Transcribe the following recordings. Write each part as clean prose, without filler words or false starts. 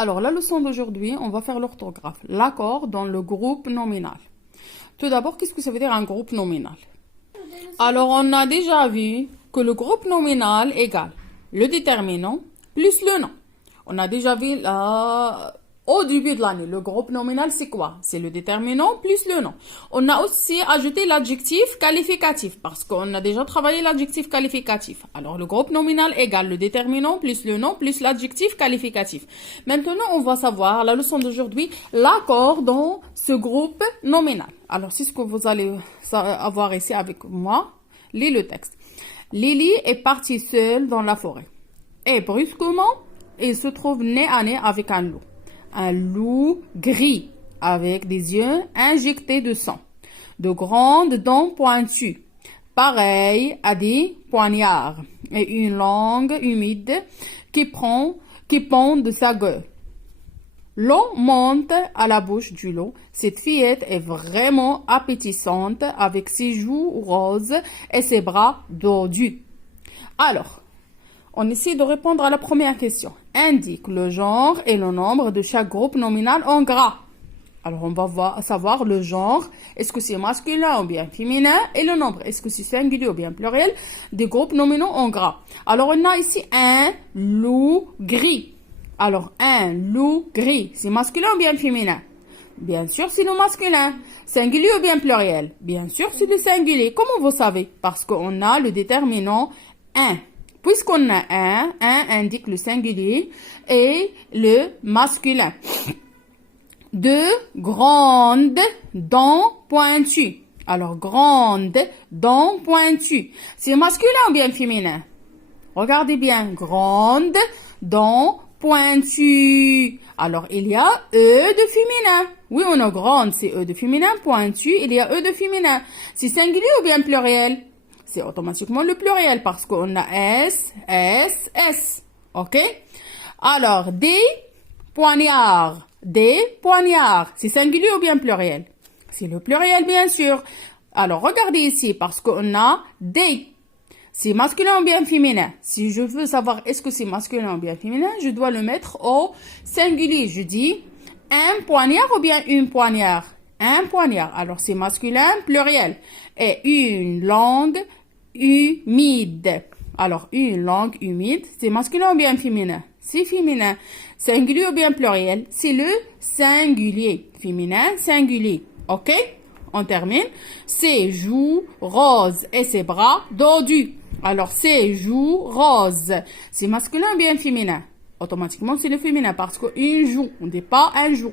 Alors, la leçon d'aujourd'hui, on va faire l'orthographe. L'accord dans le groupe nominal. Tout d'abord, qu'est-ce que ça veut dire un groupe nominal? Alors, on a déjà vu que le groupe nominal égale le déterminant plus le nom. On a déjà vu au début de l'année, le groupe nominal, c'est quoi? C'est le déterminant plus le nom. On a aussi ajouté l'adjectif qualificatif parce qu'on a déjà travaillé l'adjectif qualificatif. Alors, le groupe nominal égale le déterminant plus le nom plus l'adjectif qualificatif. Maintenant, on va savoir, la leçon d'aujourd'hui, l'accord dans ce groupe nominal. Alors, c'est ce que vous allez avoir ici avec moi. Lis le texte. Lily est partie seule dans la forêt. Et brusquement, il se trouve nez à nez avec un loup. Un loup gris, avec des yeux injectés de sang, de grandes dents pointues, pareilles à des poignards, et une langue humide qui pend de sa gueule. L'eau monte à la bouche du loup. Cette fillette est vraiment appétissante, avec ses joues roses et ses bras dodus. Alors, on essaie de répondre à la première question. Indique le genre et le nombre de chaque groupe nominal en gras. Alors, on va savoir le genre. Est-ce que c'est masculin ou bien féminin? Et le nombre. Est-ce que c'est singulier ou bien pluriel? Des groupes nominaux en gras. Alors, on a ici un loup gris. Alors, un loup gris. C'est masculin ou bien féminin? Bien sûr, c'est le masculin. Singulier ou bien pluriel? Bien sûr, c'est le singulier. Comment vous savez? Parce qu'on a le déterminant un. Puisqu'on a un indique le singulier et le masculin. Deux grandes dents pointues. Alors, grandes dents pointues. C'est masculin ou bien féminin? Regardez bien. Grandes dents pointues. Alors, il y a E de féminin. Oui, on a grande, c'est E de féminin. Pointu, il y a E de féminin. C'est singulier ou bien pluriel? C'est automatiquement le pluriel parce qu'on a S, S, S. OK? Alors, des poignards. Des poignards. C'est singulier ou bien pluriel? C'est le pluriel, bien sûr. Alors, regardez ici parce qu'on a des. C'est masculin ou bien féminin? Si je veux savoir est-ce que c'est masculin ou bien féminin, je dois le mettre au singulier. Je dis un poignard ou bien une poignard? Un poignard. Alors, c'est masculin, pluriel. Et une langue humide. Alors, une langue humide, c'est masculin ou bien féminin? C'est féminin. Singulier ou bien pluriel? C'est le singulier. Féminin, singulier. OK? On termine. Ses joues roses et ses bras dodus. Alors, ses joues roses. C'est masculin ou bien féminin? Automatiquement, c'est le féminin parce qu'une joue, on ne dit pas un joue.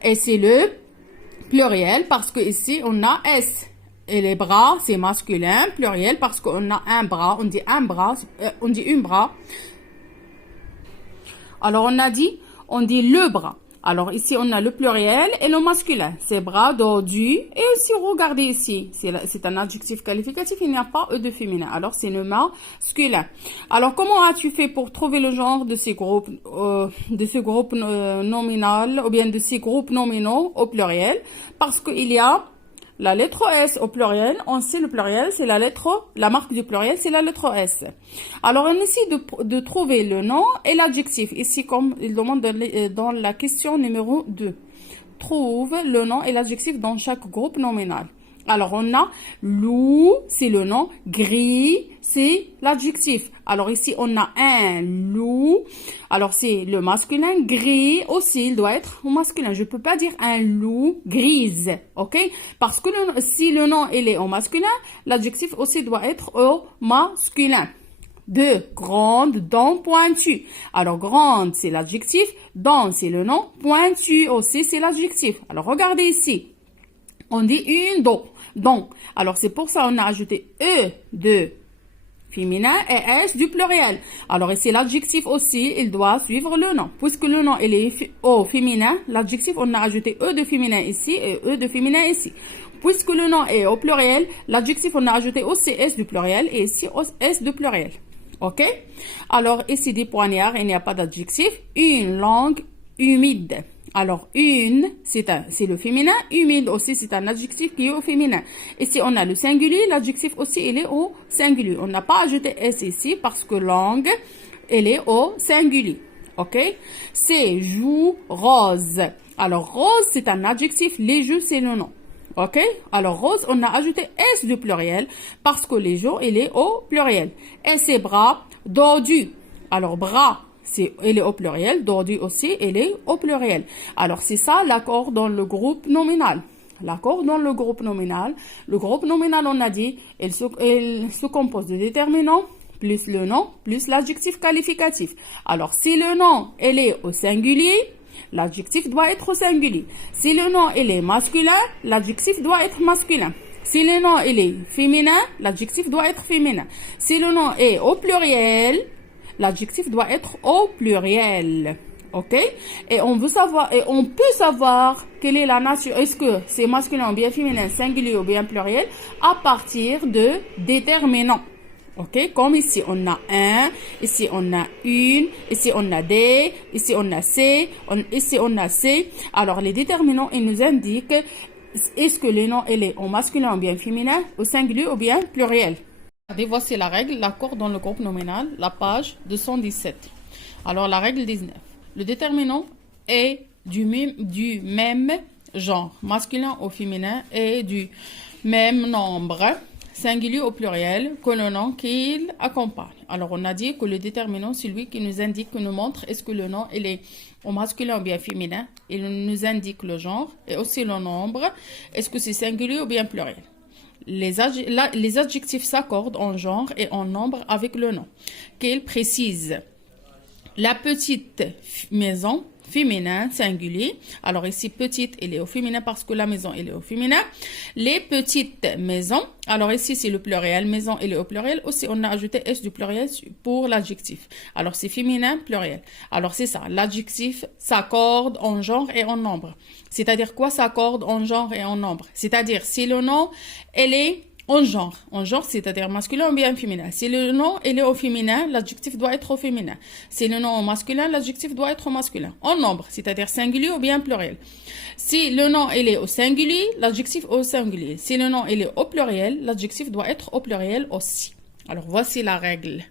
Et c'est le pluriel parce que ici, on a S. Et les bras, c'est masculin, pluriel, parce qu'on a un bras. On dit un bras, on dit une bras. Alors, on dit le bras. Alors, ici, on a le pluriel et le masculin. C'est bras dodus. Et aussi, regardez ici. C'est un adjectif qualificatif. Il n'y a pas E de féminin. Alors, c'est le masculin. Alors, comment as-tu fait pour trouver le genre de ces groupes, nominal, ou bien de ces groupes nominaux au pluriel? Parce qu'il y a la lettre S au pluriel, on sait le pluriel, c'est la marque du pluriel, c'est la lettre S. Alors, on essaie de trouver le nom et l'adjectif. Ici, comme il demande dans la question numéro 2. Trouve le nom et l'adjectif dans chaque groupe nominal. Alors, on a loup, c'est le nom. Gris, c'est l'adjectif. Alors, ici, on a un loup. Alors, c'est le masculin. Gris aussi, il doit être au masculin. Je ne peux pas dire un loup grise. OK? Parce que si le nom, il est au masculin, l'adjectif aussi doit être au masculin. Deux grandes dents pointues. Alors, grande, c'est l'adjectif. Dents, c'est le nom. Pointu aussi, c'est l'adjectif. Alors, regardez ici. On dit une dent. Donc, alors c'est pour ça qu'on a ajouté E de féminin et S du pluriel. Alors ici l'adjectif aussi, il doit suivre le nom. Puisque le nom il est au féminin, l'adjectif on a ajouté E de féminin ici et E de féminin ici. Puisque le nom est au pluriel, l'adjectif on a ajouté aussi S du pluriel et ici S du pluriel. OK? Alors ici des poignards, il n'y a pas d'adjectif. Une langue humide. Alors, une, c'est le féminin. Humide aussi, c'est un adjectif qui est au féminin. Ici, on a le singulier. L'adjectif aussi, il est au singulier. On n'a pas ajouté S ici parce que langue, elle est au singulier. Ok? C'est joues roses. Alors, rose, c'est un adjectif. Les joues, c'est le nom. Ok? Alors, rose, on a ajouté S du pluriel parce que les joues, il est au pluriel. Et ses bras, dodu. Alors, bras, il est au pluriel. Dodu aussi, il est au pluriel. Alors, c'est ça l'accord dans le groupe nominal. L'accord dans le groupe nominal. Le groupe nominal, on a dit, il se compose de déterminants plus le nom plus l'adjectif qualificatif. Alors, si le nom, il est au singulier, l'adjectif doit être au singulier. Si le nom, il est masculin, l'adjectif doit être masculin. Si le nom, il est féminin, l'adjectif doit être féminin. Si le nom est au pluriel, l'adjectif doit être au pluriel. Ok? Et on peut savoir quelle est la nature, est-ce que c'est masculin ou bien féminin, singulier ou bien pluriel, à partir de déterminants. Ok? Comme ici, on a un, ici, on a une, ici, on a des, ici, on a c, ici, on a c. Alors, les déterminants, ils nous indiquent est-ce que le nom, il est au masculin ou bien féminin, au singulier ou bien pluriel. Regardez, voici la règle, l'accord dans le groupe nominal, la page 217. Alors, la règle 19. Le déterminant est du même genre, masculin ou féminin, et du même nombre, singulier au pluriel, que le nom qu'il accompagne. Alors, on a dit que le déterminant, c'est lui qui nous indique, qui nous montre est-ce que le nom il est au masculin ou bien féminin. Il nous indique le genre et aussi le nombre. Est-ce que c'est singulier ou bien pluriel? Les adjectifs s'accordent en genre et en nombre avec le nom, qu'ils précisent. La petite maison, féminin, singulier. Alors ici, petite, elle est au féminin parce que la maison, elle est au féminin. Les petites maisons. Alors ici, c'est le pluriel. Maison, elle est au pluriel. Aussi, on a ajouté S du pluriel pour l'adjectif. Alors, c'est féminin, pluriel. Alors, c'est ça. L'adjectif s'accorde en genre et en nombre. C'est-à-dire quoi s'accorde en genre et en nombre? C'est-à-dire, si le nom, elle est en genre, c'est-à-dire masculin ou bien féminin. Si le nom il est au féminin, l'adjectif doit être au féminin. Si le nom est au masculin, l'adjectif doit être au masculin. En nombre, c'est-à-dire singulier ou bien pluriel. Si le nom il est au singulier, l'adjectif au singulier. Si le nom il est au pluriel, l'adjectif doit être au pluriel aussi. Alors voici la règle.